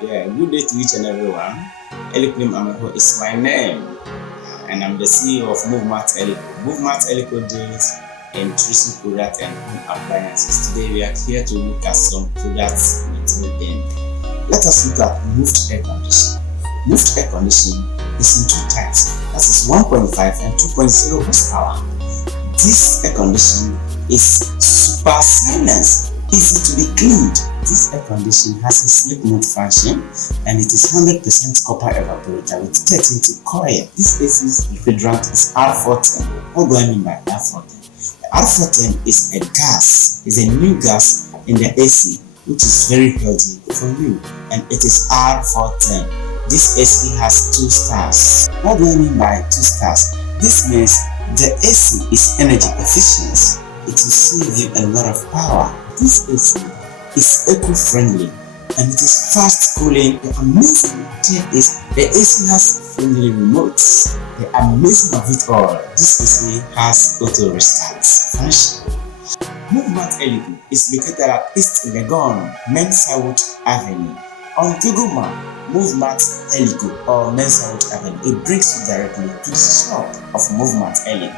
Yeah, good day to each and everyone. Elikim Amaho is my name, and I'm the CEO of Moovedmart Air. Moovedmart Air deals in nutrition products and home appliances. Today we are here to look at some products within. Let us look at moved air conditioning. Moved air conditioning is in two types. That is 1.5 and 2.0 horsepower. This air conditioning is super silent, easy to be cleaned. This air conditioner has a sleep mode function and it is 100% copper evaporator with 13 coil. This AC's refrigerant is R410. What do I mean by R410? The R410 is a gas, is a new gas in the AC which is very healthy for you, and it is R410. This AC has 2 stars. What do I mean by 2 stars? This means the AC is energy efficient. It will save you a lot of power. This AC is eco-friendly and it is fast cooling. The amazing thing is the AC has friendly remotes. The amazing of it all, this AC has auto restart function. Moovedmart Air is located at East Legon, Mensahut Avenue. On Google Map, Moovedmart Air or Mensahut Avenue, it brings you directly to the shop of Moovedmart Air.